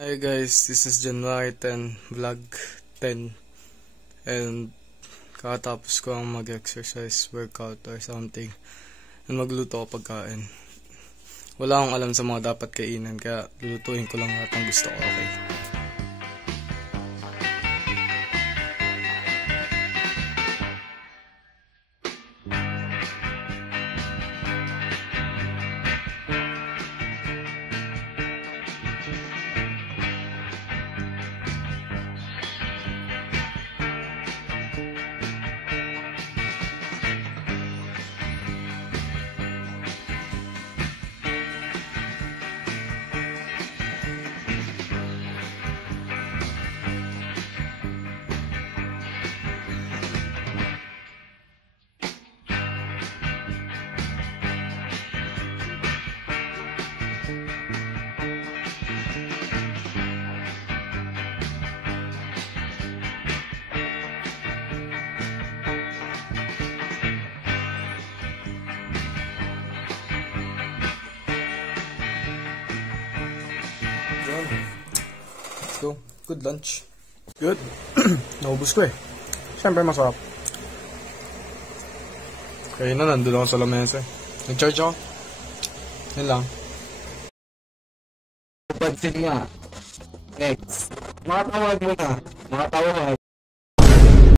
Hi guys, this is January 10, vlog 10, and kakatapos ko ang mag-exercise, workout or something, and magluto ako pagkain. Wala akong alam sa mga dapat kainin, kaya lulutuin ko lang lahat ng gusto ko, okay? Let's go. Good lunch. Good. Naubos ko eh. Siyempre masarap. Kaya na, nandun ako sa lamesa. Nag-charge ako. Yan lang. Pansin nga. Next. Mga tawag mo na. Mga tawag.